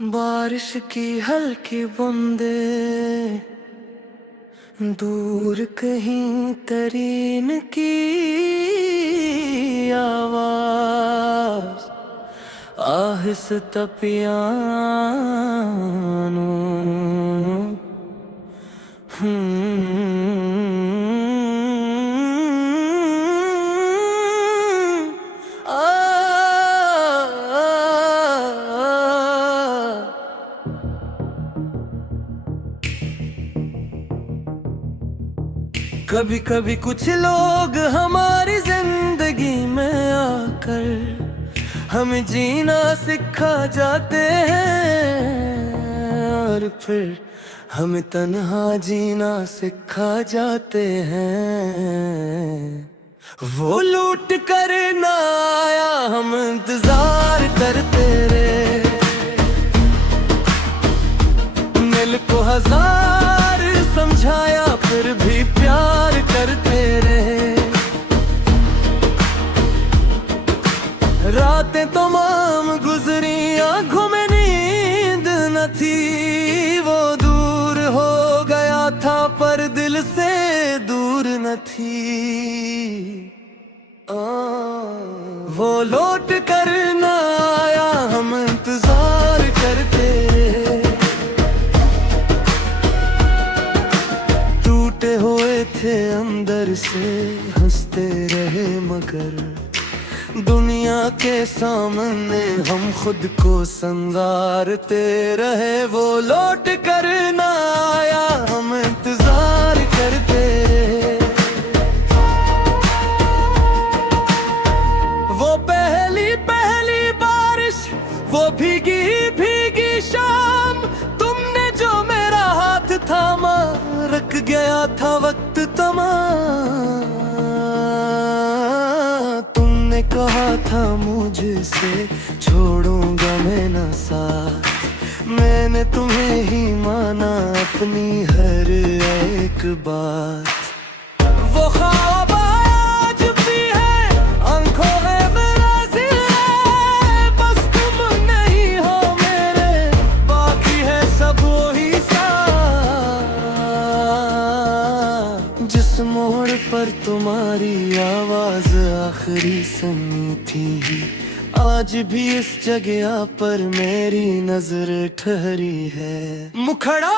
बारिश की हल्की बूंदे दूर कहीं तरीन की आवाज आहिस्ता पियानो आ, कभी कभी कुछ लोग हमारी जिंदगी में आकर हमें जीना सिखा जाते हैं और फिर हमें तन्हा जीना सिखा जाते हैं। वो लूट कर ना आया, हम इंतजार करते रहे, दिल को हजार समझाया फिर भी प्यार करते रहे। रातें तमाम गुजरी, आंखों में नींद न थी, वो दूर हो गया था पर दिल से दूर न थी। वो लौट कर ना आया, हम इंतजार करते रहे, टूटे हुए थे अंदर से, हंसते रहे मगर दुनिया के सामने हम खुद को संवारते रहे। वो लौट कर ना आया, हम इंतजार करते रहे। वो पहली पहली बारिश, वो भीगी भीगी शाम, तुमने जो मेरा हाथ थामा, रख गया था वक्त तमाम। तुमने कहा था मुझसे छोड़ूंगा मैं ना साथ, मैंने तुम्हें ही माना अपनी हर एक बात। वो ख्वाब आज भी है आंखों में मेरा जिया, बस तुम नहीं हो मेरे, बाकी है सब वही सा। जिस मोड़ पर तुम्हारी आवाज आखिरी सुनी थी, आज भी इस जगह पर मेरी नजर ठहरी है। मुखड़ा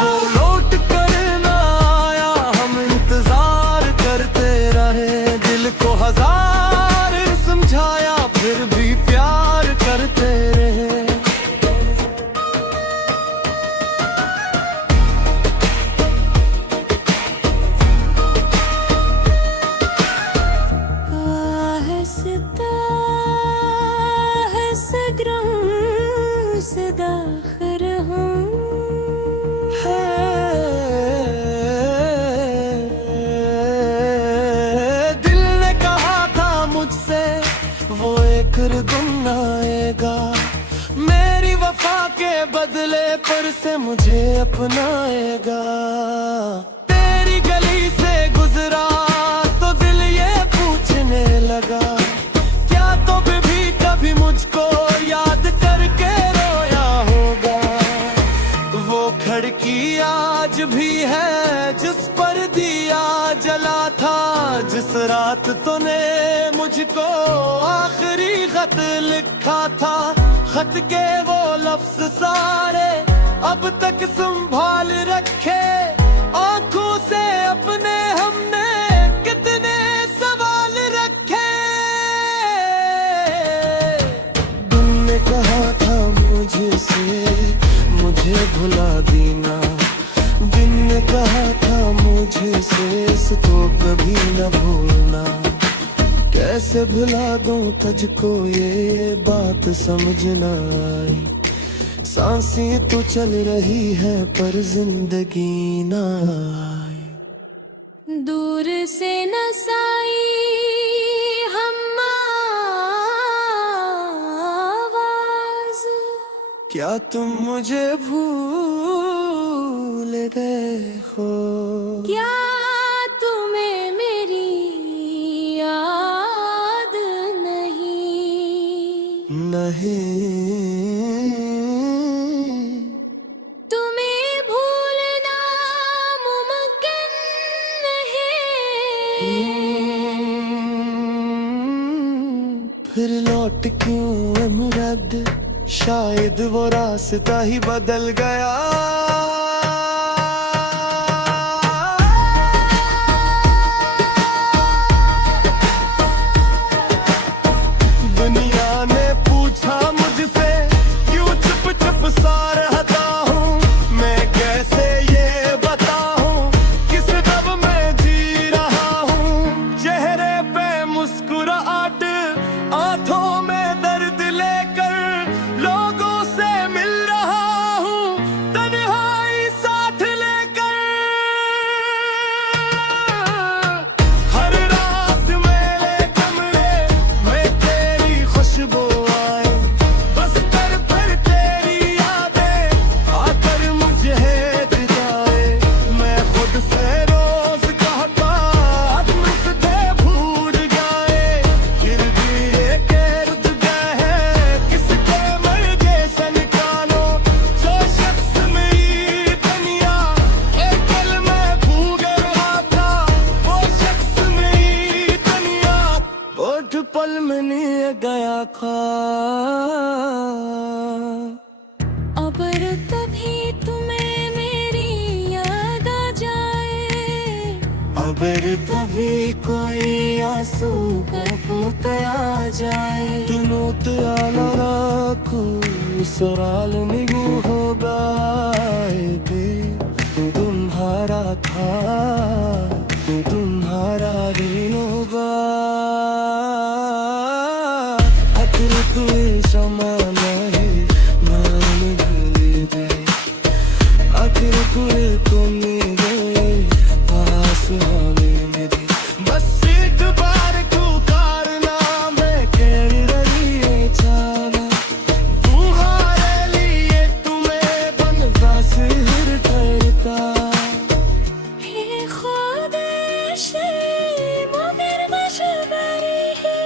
वो लौट कर ना आया, हम इंतजार करते रहे, दिल को हजार समझाया फिर भी प्यार करते रहे। दिल ने कहा था मुझसे वो एक दिन आएगा, मेरी वफा के बदले पर से मुझे अपनाएगा। तेरी गली से गुजरा तो दिल ये पूछने लगा, क्या तो भी कभी मुझको याद करके रोया होगा। वो खिड़की आज भी है जिस पर दिया जला था, जिस रात तूने मुझको आखिरी खत लिखा था। खत के वो लफ्ज सारे अब तक संभाल रखे, आंखों से अपने हमने कितने सवाल रखे। तुमने कहा था मुझसे मुझे भुला देना, दिन ने कहा था मुझसे इसको कभी न भूलना। कैसे भुला दूं तुझको ये बात समझ न आई, सांसें तो चल रही है पर जिंदगी न आई। दूर से न साई हम आवाज, क्या तुम मुझे भूल गए हो, क्या तुम्हें मेरी याद नहीं। नहीं। तुम्हें भूलना मुमकिन नहीं। फिर लौट क्यों अमरद, शायद वो रास्ता ही बदल गया। दुनिया ने पूछा मुझसे क्यों चुप चुप सा रहता हूँ, मैं कैसे ये बताऊँ किस दब में जी रहा हूँ। चेहरे पे मुस्कुराहट, आंखों में दर्द लेकर लोगों से मिल रहा हूँ, तन्हाई साथ लेकर। हर रात मेरे कमरे में तेरी खुशबू आए, बस्तर पर तेरी यादें आकर मुझे जगाए। मैं खुद से रोज कहता मुझसे भूल जाए, फिर भी एक इर्द गिर्द है किसके मर्गे से निकालो। जो शख्स मेरी दुनिया एक पल में भूल रहा था, वो शख्स मेरी दुनिया बहुत पल में नहीं गया था। अगर कभी तुम्हें मेरी याद आ जाए, अगर कभी कोई आंसू का पुत आ जाए, तुनुत आलाराकू सराल निगू होगा बे तुम्हारा था, तुम्हारा रीनोगा। अगर तुए समाना है मान भूल गए, आखिर तुए तो मेरे पास होने मेरे। बस एक बार पुकारना, मैं कह रही है जाना, तुम्हारे लिए तुम्हें बनवास हिर करता। हे ख्वाहिशे मगर मशवरे ही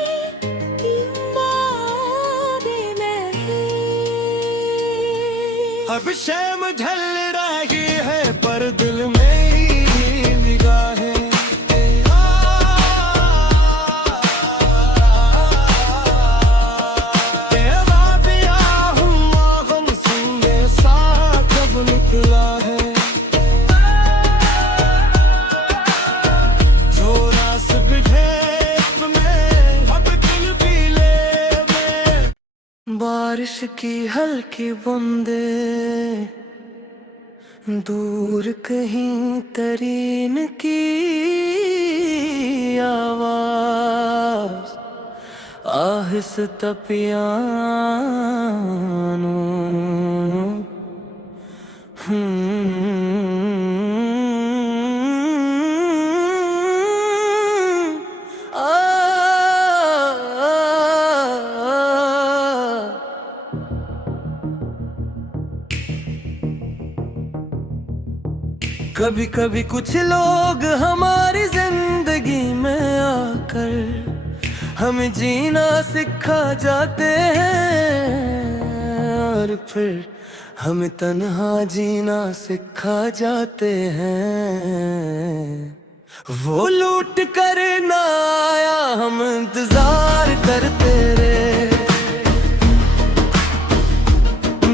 दिमागे में ही। अब शैम ढल रही है पर दिल में ही निगाहें। वादिया हुआ गम संगे सा कब निकला है, जो रास बिठेप में अब दिल भी ले में। बारिश की हल्की बूंदे दूर कहीं तरीन की आवाज, आहिस्ता पियानो कभी कभी कुछ लोग हमारी जिंदगी में आकर हमें जीना सिखा जाते हैं, और फिर हमें तन्हा जीना सिखा जाते हैं। वो लूट कर ना आया, हम इंतजार करते रहे,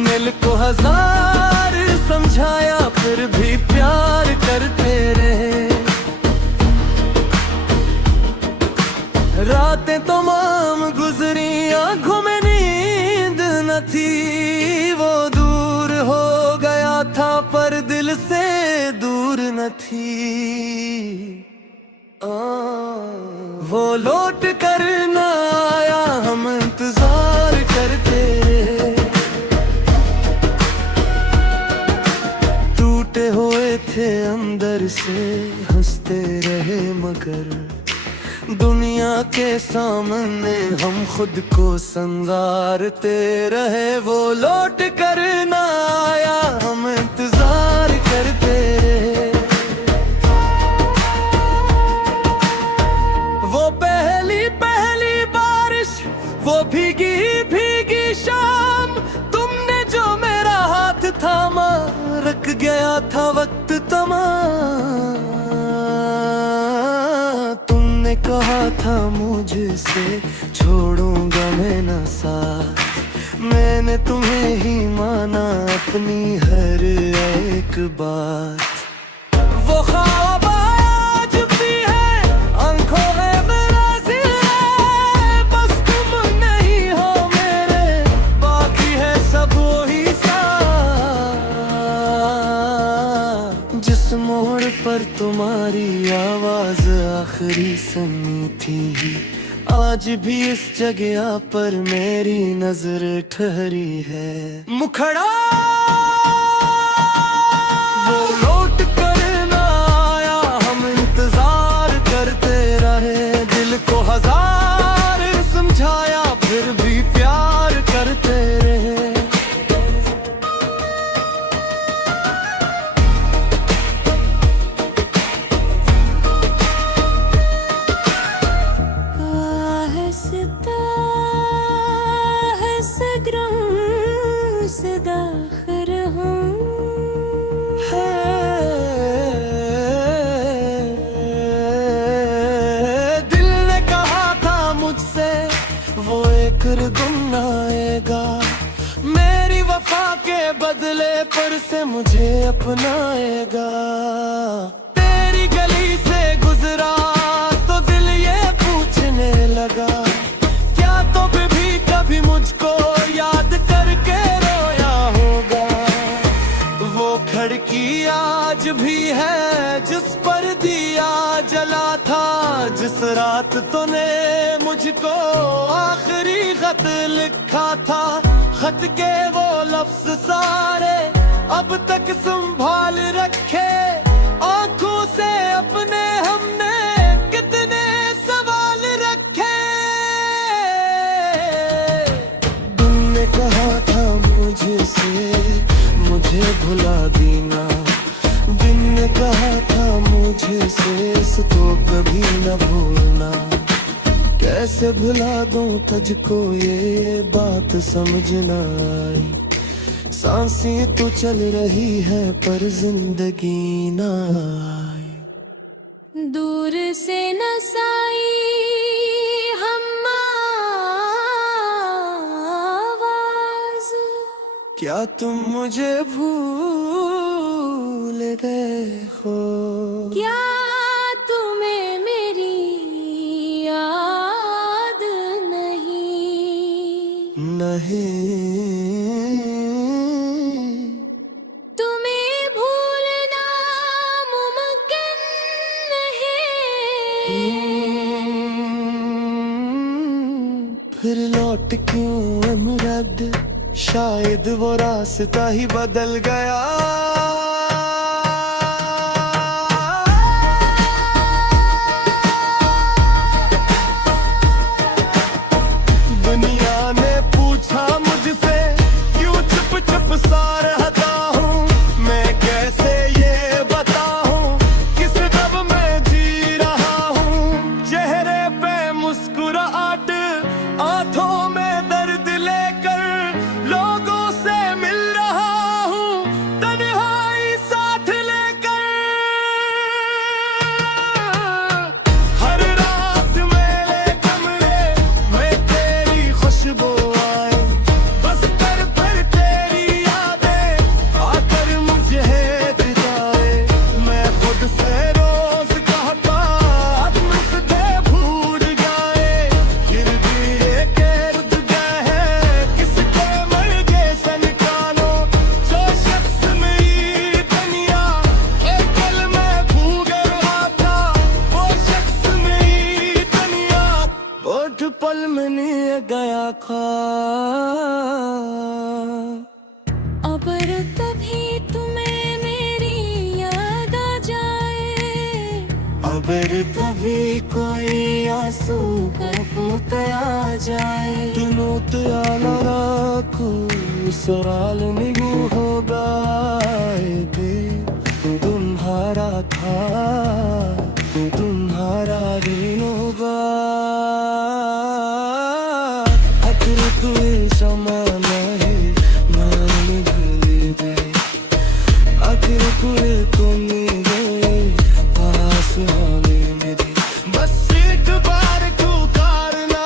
दिल को हजार समझाया फिर भी प्यार करते रहे। रातें तमाम गुजरी, आंखों में नींद न थी, वो दूर हो गया था पर दिल से दूर न थी। वो लौट कर ना आया, हम इंतजार करते रहे, टूटे हुए थे अंदर से हंसते रहे, मगर दुनिया के सामने हम खुद को संवारते रहे। वो लौट कर ना आया, हम इंतजार करते रहे। वो पहली पहली बारिश, वो भीगी भीगी मुझसे छोड़ूंगा मैं ना साथ। मैंने तुम्हें ही माना अपनी हर एक बात। वो ख्वाब आज भी है आंखों में मेरा जिया, बस तुम नहीं हो मेरे, बाकी है सब वही सा। जिस मोड़ पर तुम्हारी आवाज आखिरी सुनी थी, आज भी इस जगह पर मेरी नजर ठहरी है। मुखड़ा वो लौट कर ना आया, हम इंतजार करते रहे, दिल को हजार समझाया फिर भी प्यार करते रहे। दिल ने कहा था मुझसे वो एक गुम आएगा, मेरी वफा के बदले पर से मुझे अपनाएगा। तेरी गली से गुजरा तो दिल ये पूछने लगा, क्या तो भी कभी मुझको याद करके रोया होगा। वो खिड़की आज भी है जिस पर दिया जला था, जिस रात तूने मुझको आखिरी खत लिखा था। खत के वो लफ्ज सारे अब तक संभाल रखे, आंखों से अपने हमने कितने सवाल रखे। तुमने कहा था मुझसे मुझे भुला देना, दिन ने कहा था मुझसे तो कभी न भूलना। कैसे भुला दूं तुझको ये बात समझ न आई, सांसें तो चल रही है पर जिंदगी न आई। दूर से नसाई हम आवाज, क्या तुम मुझे भूल गए हो? क्या तुम्हें मेरी याद नहीं? नहीं, तुम्हें भूलना मुमकिन नहीं। फिर लौट क्यों अमरद, शायद वो रास्ता ही बदल गया। दुनिया ने पूछा मुझसे क्यों चुप चुप सा रहता हूँ, मैं कैसे ये बताऊँ किस दब में जी रहा हूँ। चेहरे पे मुस्कुराहट, आंखों में दर्द लेकर लोगों से मिल रहा हूँ, तन्हाई साथ लेकर। हर रात मेरे कमरे में तेरी खुशबू आए, बस्तर पर तेरी यादें आकर मुझे दिखाए। मैं खुद से रोज कहता अब मुझसे भूल जाए, फिर भी ये रुक गए हैं किसके मर गए सनकानो। जो शख्स मेरी दुनिया एक पल में भूल रहा था, वो शख्स मेरी दुनिया बहुत पल में नहीं गया खा। अगर कभी तुम्हें मेरी याद आ जाए, अगर कभी कोई आंसू का पोता आ जाए, तुनूत आना राखू सवाल निगू होगा तुम्हारा था तुम्हारा ऋणोगा। अगर तुए समाना है मान भूल गए, अगर तुए को मिल गए पास होने मेरे, बस एक बार पुकारना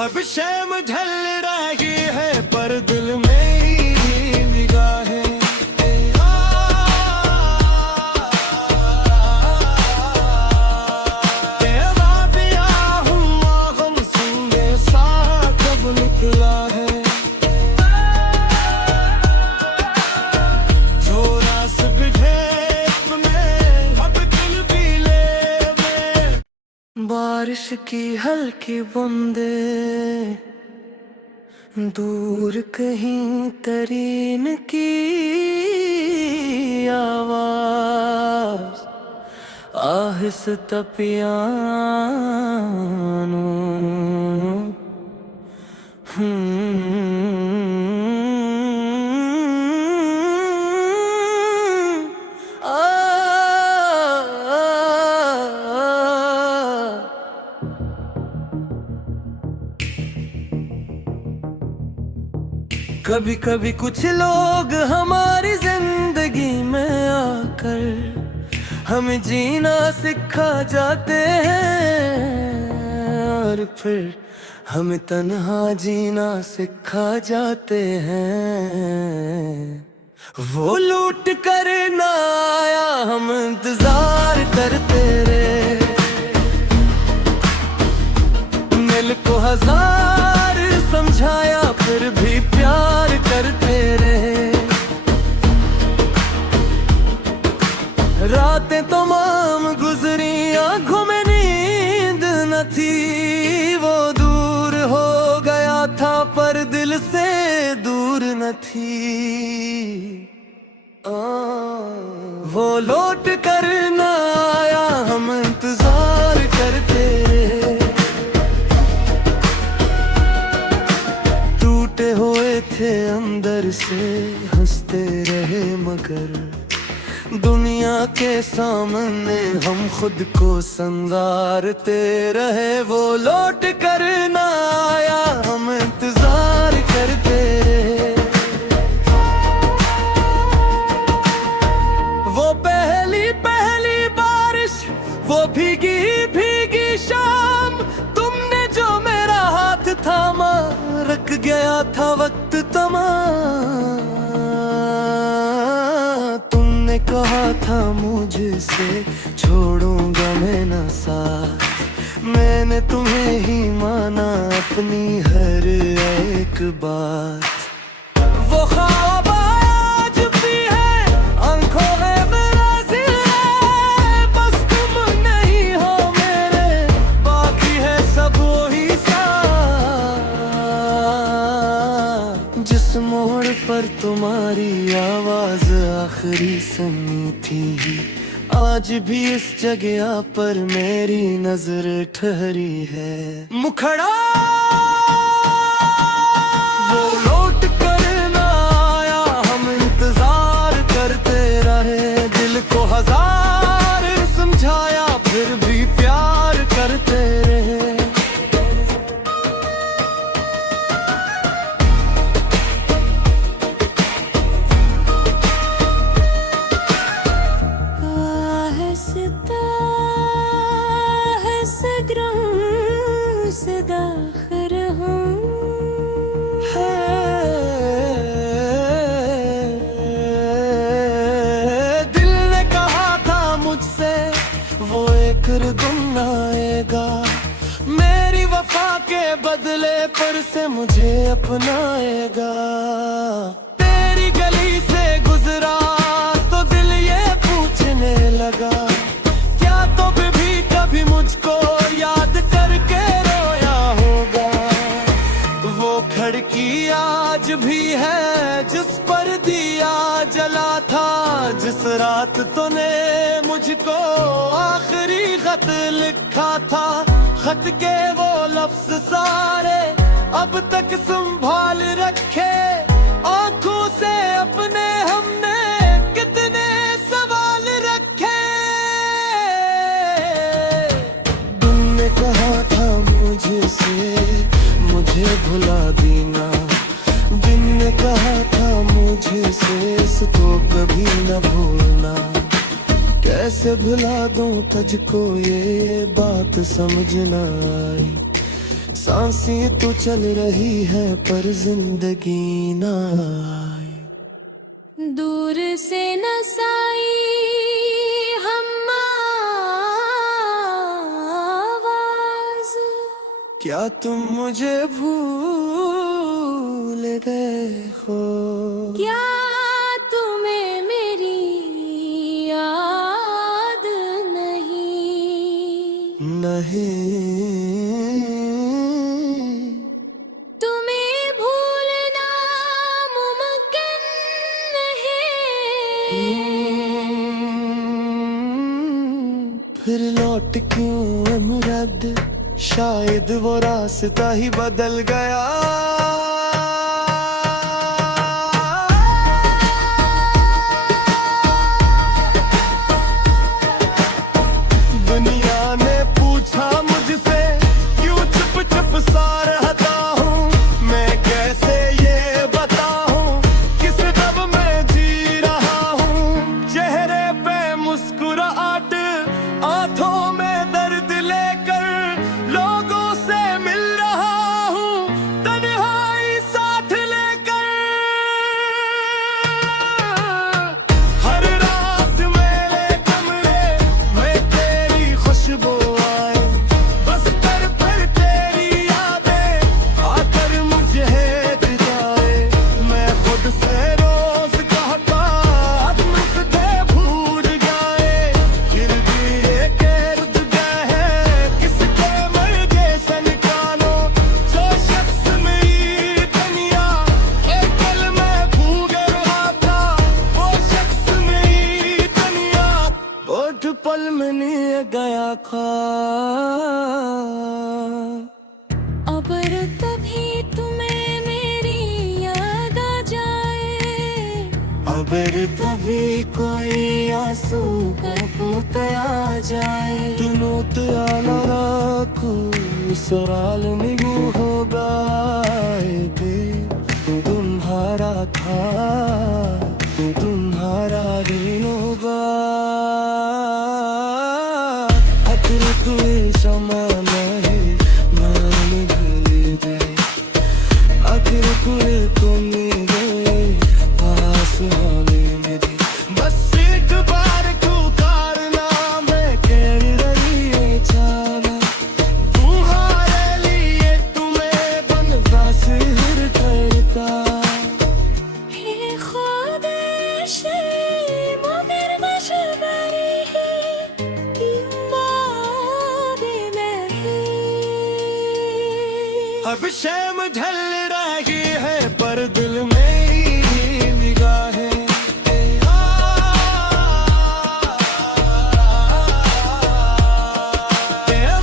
अब शैम ढल रही है पर दिल में ही निगाहें निकला है जो रास बिखेर में अब दिल पीले में बारिश की हल्की बूंदे दूर कहीं तरीन की आवाज आहिस्ता पियानो कभी कभी कुछ लोग हमारी जिंदगी में आकर हमें जीना सिखा जाते हैं और फिर हमें तन्हा जीना सिखा जाते हैं। वो लूट कर ना आया हम इंतजार करते रहे दिल को हजार समझाया फिर भी प्यार करते रहे रातें तमाम गुजरी आंखों में नींद न थी वो दूर हो गया था पर दिल से दूर न थी वो लौट कर न आया हम इंतजार करते रहे टूटे हुए थे अंदर से हंसते रहे मगर दुनिया के सामने हम खुद को संवारते रहे वो लौट कर ना आया हम इंतजार करते रहे वो पहली पहली बारिश वो भीगी भीगी शाम तुमने जो मेरा हाथ थामा रख गया था वक्त तमाम तुमने कहा था मुझसे छोड़ूंगा मैं ना साथ मैंने तुम्हें ही माना अपनी हर एक बात वो ख्वाब आज भी है आंखों में मेरा दिल है बस तुम नहीं हो मेरे बाकी है सब वही सा जिस मोड़ पर तुम्हारी आवाज आखिरी सुनी थी आज भी इस जगह पर मेरी नजर ठहरी है मुखड़ा वो लौट कर ना आया हम इंतजार करते रहे दिल को हजार समझाया फिर भी प्यार करते रहे दिल ने कहा था मुझसे वो एक दिन आएगा मेरी वफा के बदले पर से मुझे अपनाएगा तेरी गली से गुजरा तो दिल ये पूछने लगा क्या तो भी कभी मुझको याद करके रोया होगा वो खिड़की आज भी है जिस पर दिया जला था जिस रात तूने मुझको आखिरी खत लिखा था खत के वो लफ्ज सारे अब तक संभाल रखे आंखों से अपने हमने कितने सवाल रखे तुमने कहा था मुझसे मुझे भुला देना दिन ने कहा था मुझसे इसको कभी न भूलना कैसे भुला दूं तुझको ये बात समझ न आई सांसें तो चल रही है पर जिंदगी ना आए। दूर से नसाई हम आवाज, क्या तुम मुझे भूल गए हो? क्या तुम्हें मेरी याद नहीं? नहीं, तुम्हें भूलना मुमकिन नहीं। फिर लौट क्यों मुराद, शायद वो रास्ता ही बदल गया। दुनिया ने पूछा मुझसे क्यों चुप चुप सा रहता हूँ, मैं कैसे ये बताऊं किस रब में जी रहा हूँ। चेहरे पे मुस्कुराहट, आंखों में दर्द लेकर लोगों से मिल रहा हूँ, तन्हाई साथ लेकर। हर रात मेरे कमरे में तेरी खुशबू आए, बस्तर पर तेरी यादें आकर मुझे हेट जाए। मैं खुद से रोज कहता अब मुझसे भूल जाए, फिर भी ये इर्द गिर्द है किसके मर जैसे निकालो। जो शख्स मेरी दुनिया एक पल में भूल रहा था, वो शख्स मेरी दुनिया बहुत पल में नहीं गया खा। अगर कभी तुम्हें मेरी याद आ जाए, अगर कभी कोई आंसू का पूत आ जाए, तुनूत आलाराकू सवाल निगू होगा दे। तुम्हारा था तुम्हारा ऋण होगा, अतर तुए समाना है मान भूल गए। आखिर कुए तुम गए पास होने मेरे, बस एक बार पुकारना मैं कह रही है जाना। तुम्हारे लिए तुम्हें बनवास हिर करता। हे खुदेशी मोमेर मशबरी इमादे नहीं। अब शैम ढल रही है पर दिल में निगाहें।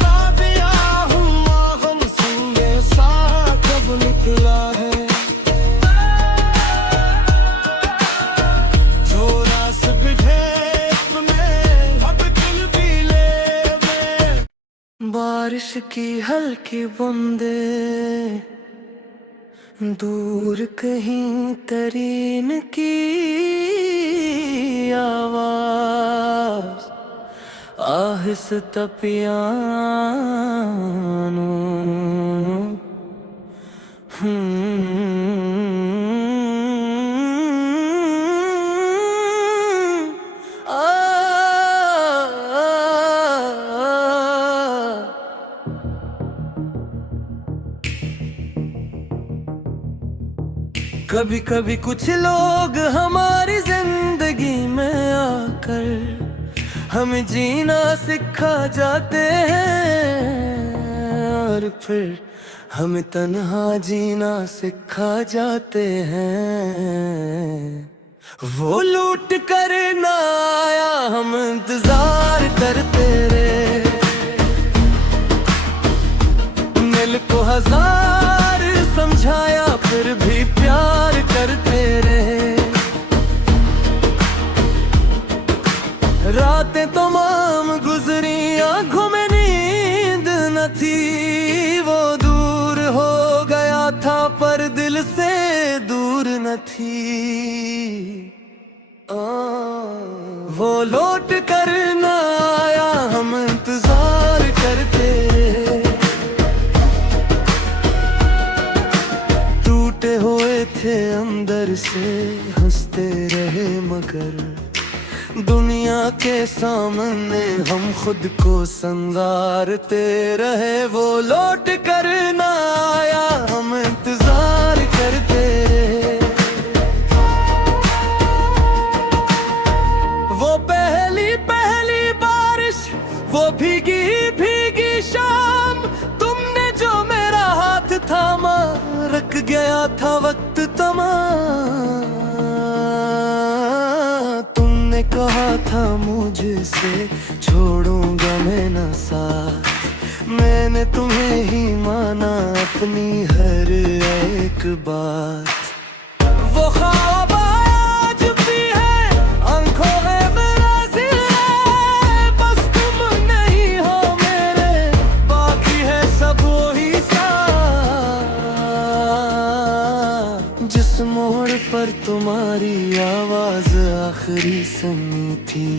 वादिया हुआ गम सुनने सा कब निकला है, जो रास बिठे में अब दिल भी ले में। बारिश की हल्की बूंदे दूर कहीं तरीन की आवाज, आहिस्ता पियानो कभी कभी कुछ लोग हमारी जिंदगी में आकर हमें जीना सिखा जाते हैं, और फिर हमें तन्हा जीना सिखा जाते हैं। वो लूट कर ना आया हम इंतजार करते रहे, दिल को हजार समझाया फिर भी प्यार करते रहे। रातें तमाम गुजरी आंखों में नींद न थी, वो दूर हो गया था पर दिल से दूर न थी। वो लौट कर ना आया हम इंतजार करते रहे, थे अंदर से हंसते रहे मगर दुनिया के सामने हम खुद को संवारते रहे। वो लौट कर ना आया, हम इंतजार करते रहे। वो पहली पहली बारिश, वो भीगी भीगी शाम, तुमने जो मेरा हाथ थामा, रख गया था वक्त तमाम। तुमने कहा था मुझसे छोड़ूंगा मैं ना साथ, मैंने तुम्हें ही माना अपनी हर एक बात। वो ख्वाब आज भी है आंखों में मेरा ज़िक्र, बस तुम नहीं हो मेरे, बाकी है सब वही सा। जिस मोड़ पर तुम्हारी आवाज आखिरी सुनी थी,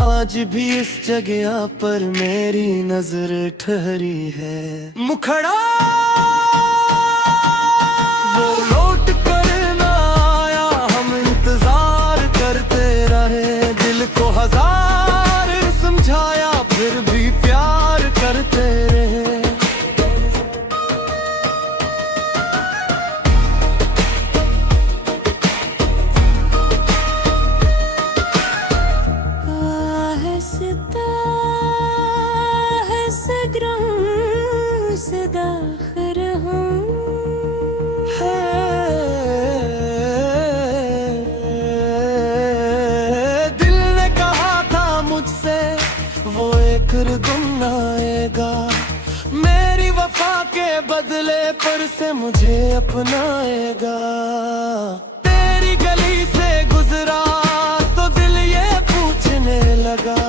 आज भी इस जगह पर मेरी नजर ठहरी है। मुखड़ा वो लौट कर ना आया, हम इंतजार करते रहे। दिल को हजार समझाया, फिर भी प्यार करते रहे। दिल ने कहा था मुझसे वो एक दिन आएगा, मेरी वफा के बदले पर से मुझे अपनाएगा। तेरी गली से गुजरा तो दिल ये पूछने लगा,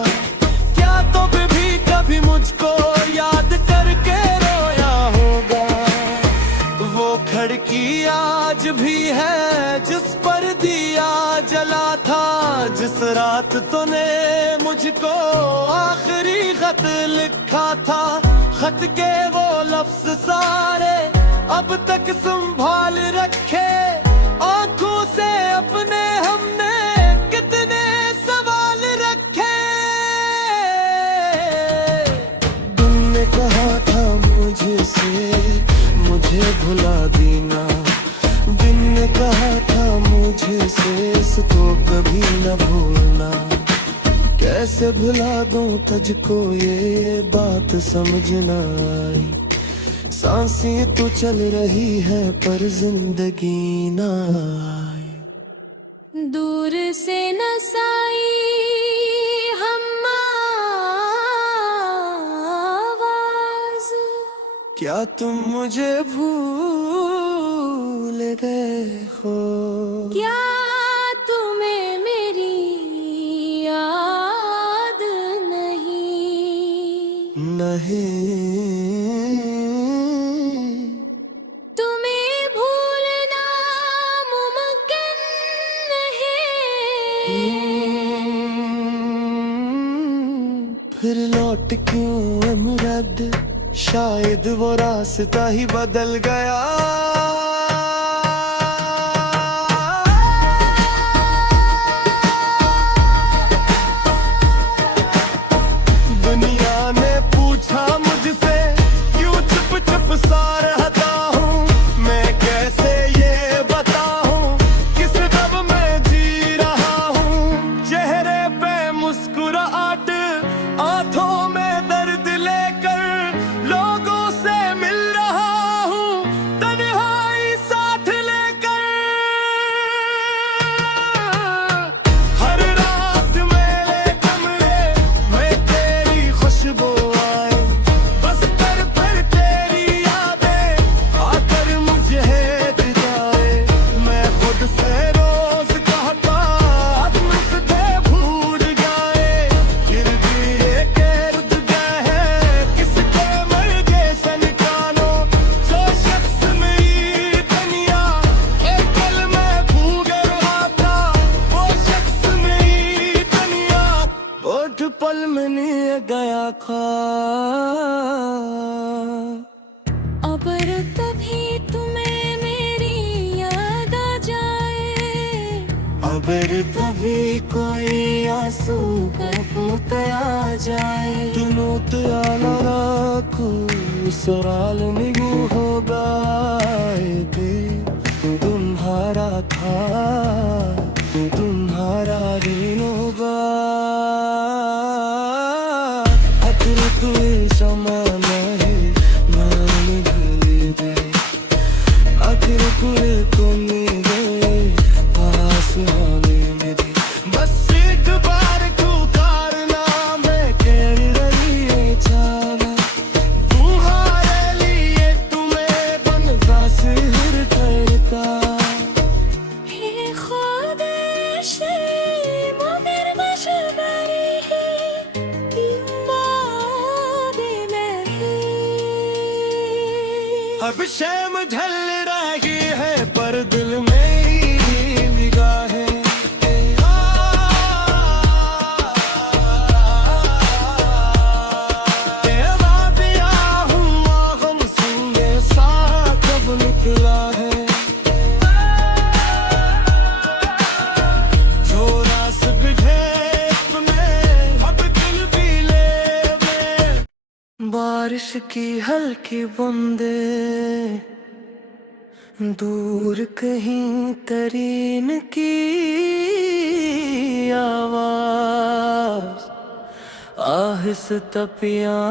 क्या तो भी कभी मुझको याद करके रोया होगा। वो खिड़की आज भी है जिस पर दिया जला था, जिस रात तूने मुझको आखिरी खत लिखा था। खत के वो लफ्ज सारे अब तक संभाल रखे, आंखों से अपने हमने कितने सवाल रखे। तुमने कहा था मुझसे मुझे भुला देना, दिन ने कहा था मुझसे इसको कभी न भूलना। कैसे भुला दूं तुझको ये बात समझ न आई, सांसें तो चल रही है पर जिंदगी ना आई। दूर से नसाई हम आवाज, क्या तुम मुझे भूल गए हो? क्या तुम्हें मेरी याद नहीं? नहीं, तुम्हें भूलना मुमकिन नहीं। फिर लौट क्यों अमरद, शायद वो रास्ता ही बदल गया। दुनिया ने पूछा मुझसे क्यों चुप चुप सा रहता हूँ, मैं कैसे ये बताऊँ किस रब में जी रहा हूँ। चेहरे पे मुस्कुराहट, आंखों में दर्द लेकर लोगों से मिल रहा हूँ। तन्हा अगर कभी कोई आंसू का पोतया जाए तुनोत आना राखू सवाल निगू होगा तुम्हारा था तुम्हारा रीनोगा अतर तुए समान है मान भले गए आखिर कुए को मेरे पास होने मेरी बस एक बार को तारना मैं कह रही है जाना तुम्हारे लिए तुम्हें बनता सिर करता हे ख्वाहिशे मगर मशवरे दिमागे में अब शैम ढल रही है पर दिल में ही निगाहें निकला है जो रास बिठेप में अब दिल भी ले में बारिश की हल्की बूंदे दूर कहीं तरीन की आवाज आहिस्ता पियानो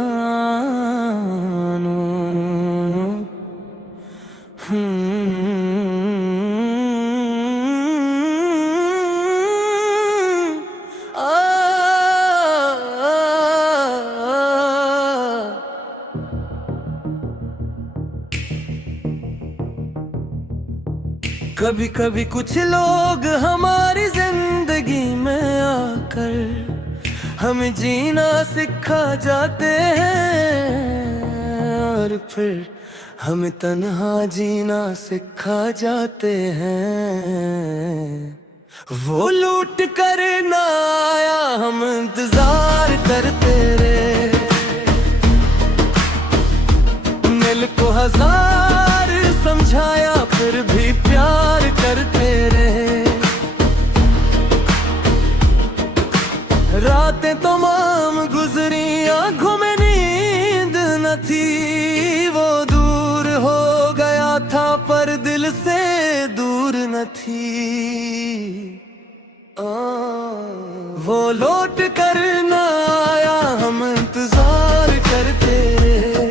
कभी कभी कुछ लोग हमारी जिंदगी में आकर हमें जीना सिखा जाते हैं और फिर हमें तन्हा जीना सिखा जाते हैं वो लूट कर ना आया हम इंतजार करते रहे दिल को हजार समझाया फिर भी प्यार करते रहे रातें तमाम गुजरी आंखों में नींद न थी वो दूर हो गया था पर दिल से दूर न थी वो लौट कर ना आया हम इंतजार करते रहे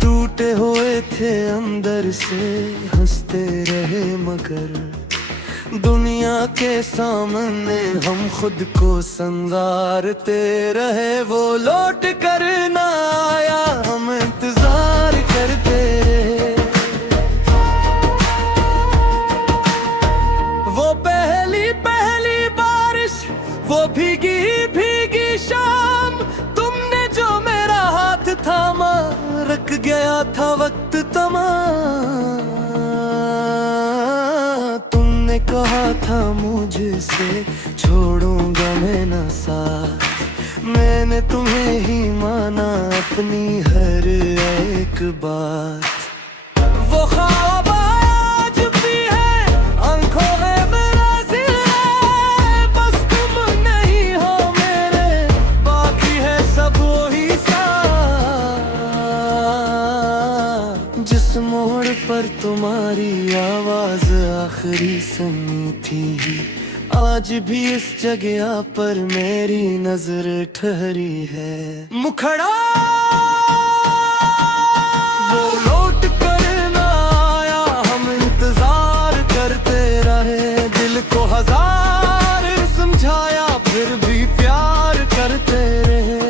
टूटे हुए थे अंदर से हंसते रहे मगर दुनिया के सामने हम खुद को संवारते रहे वो लौट कर ना आया हम इंतजार करते रहे वो पहली पहली बारिश वो भीगी भीगी शाम तुमने जो मेरा हाथ थामा रख गया था वक्त तमाम तुमने कहा था मुझसे छोड़ूंगा मैं ना साथ मैंने तुम्हें ही माना अपनी हर एक बात वो ख्वाब आज भी है आंखों में मेरा जिया बस तुम नहीं हो मेरे बाकी है सब वही साथ जिस मोड़ पर तुम्हारी आवाज आखिरी सुनी थी आज भी इस जगह पर मेरी नजर ठहरी है मुखड़ा वो लौट कर ना आया हम इंतजार करते रहे दिल को हजार समझाया फिर भी प्यार करते रहे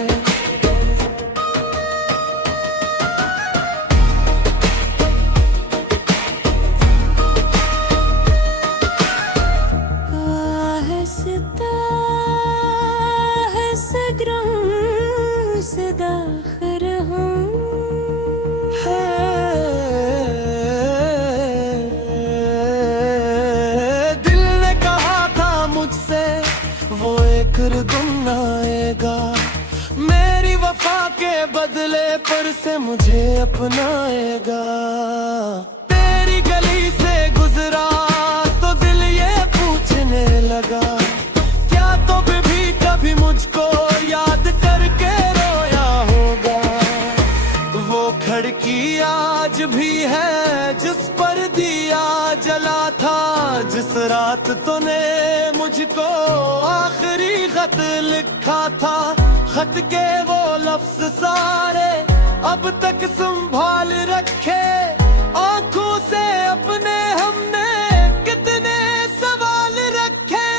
दिल ने कहा था मुझसे वो एक गुम आएगा मेरी वफा के बदले पर से मुझे अपनाएगा तेरी गली से गुजरा रात तूने मुझको आखिरी खत लिखा था, खत के वो लफ्ज सारे अब तक संभाल रखे। आंखों से अपने हमने कितने सवाल रखे।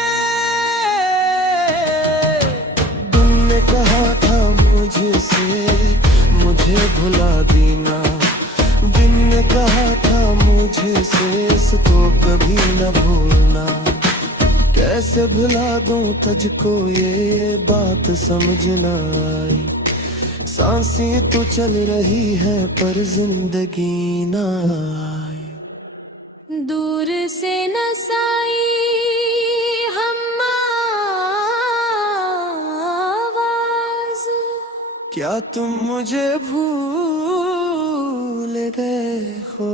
तुमने कहा था मुझसे मुझे भुला देना, दिन ने कहा था मुझसे इसको कभी न भूलना। कैसे भुला दूं तुझको ये बात समझ न आई। सांसें तो चल रही है पर जिंदगी न आई। दूर से नसाई हम आवाज, क्या तुम मुझे भूल गए हो?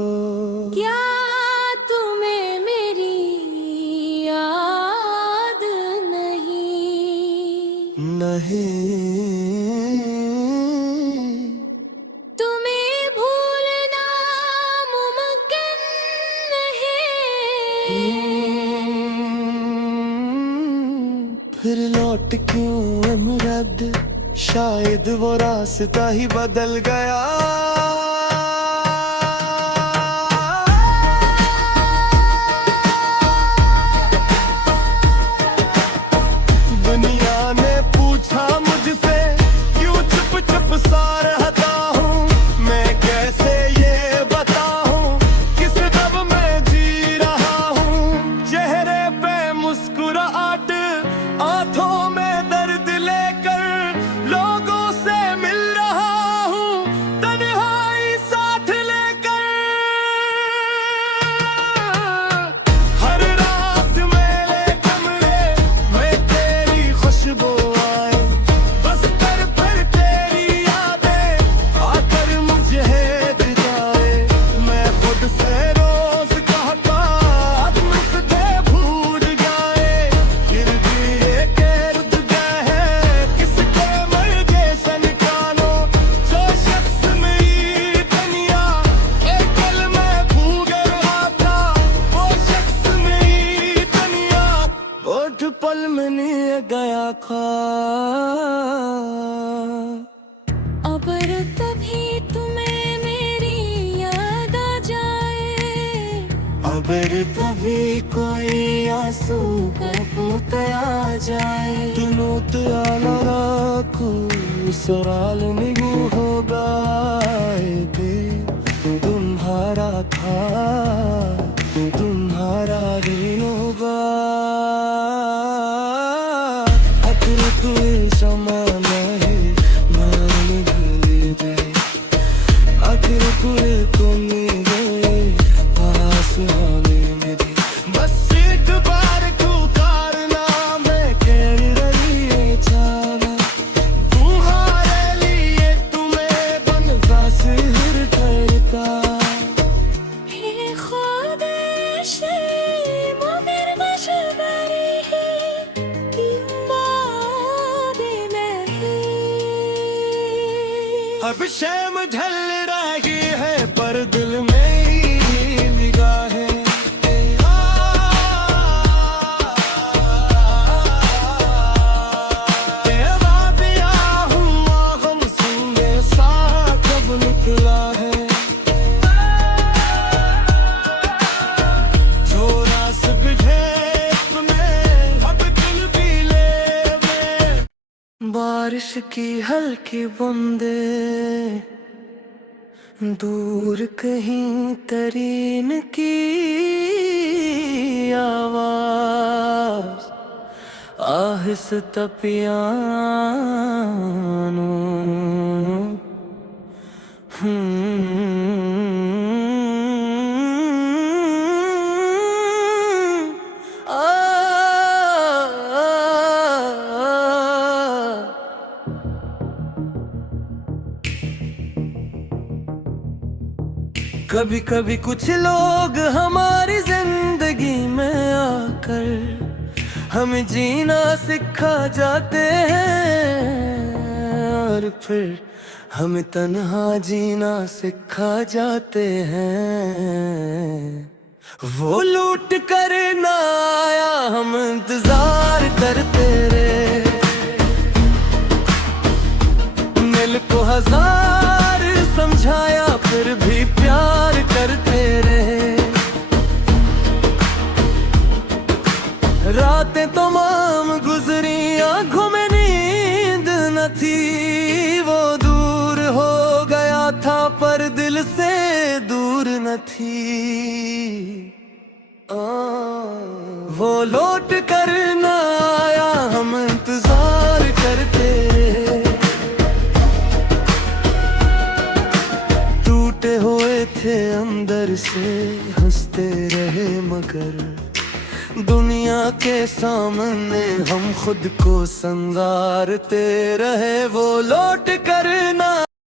क्या तुम्हें मेरी याद नहीं? नहीं, तुम्हें भूलना मुमकिन नहीं। फिर लौट क्यों अमरद, शायद वो रास्ता ही बदल गया। दुनिया ने पूछा मुझसे क्यों चुप चुप सा रहता हूँ। मैं कैसे ये बताऊँ किस दब में जी रहा हूँ। चेहरे पे मुस्कुराहट, आंखों में दर्द लेकर लोगों से मिल रहा हूँ, तन्हाई साथ लेकर। हर रात मेरे कमरे में तेरी खुशबू आए, बस्तर पर तेरी यादें आकर मुझे दिखाए। मैं खुद से रोज कहता मुझसे भूल जाए, फिर भी ये रुक गए हैं किसके मर्जे सन कानो। जो शख्स मेरी दुनिया एक पल में भूल गया था, वो शख्स मेरी दुनिया बहुत पल में नहीं गया खा। अगर तभी तुम्हें मेरी याद आ जाए, अगर कभी कोई आंसू को पोते आ जाए, तुनूत आना राखू सराल निगू होगा दे। तुम्हारा था तुम्हारा दिन होगा। अगर तुझे क्षमा नहीं मान भूल गए, आखिर तुझे को मिल गए पास होने में भी। बस एक बार पुकारना, मैं कह रही है जाना। तुम्हारे लिए तुम्हें बनवास हिर करता। हे ख्वाहिशे मुमिर मशवरी बीमारी नहीं। अब शैम ढल रही है पर दिल में ही निगाहें। निकला है जो रास बिठे में अब दिल भी ले में। बारिश की हल्की बूंदे दूर कहीं तरीन की आवाज, आहिस्ता पियानो। कभी कभी कुछ लोग हमारी जिंदगी में आकर हमें जीना सिखा जाते हैं, और फिर हमें तन्हा जीना सिखा जाते हैं। वो लूट कर ना आया, हम इंतजार करते रहे। दिल को हजार समझाया फिर भी प्यार करते रहे। रातें तमाम गुजरी, आंखों में नींद न थी। वो दूर हो गया था पर दिल से दूर न थी। वो लौट कर ना आया, हम इंतजार करते रहे। टूटे हुए थे अंदर से, हंसते रहे मगर दुनिया के सामने हम खुद को संवारते रहे। वो लौट कर ना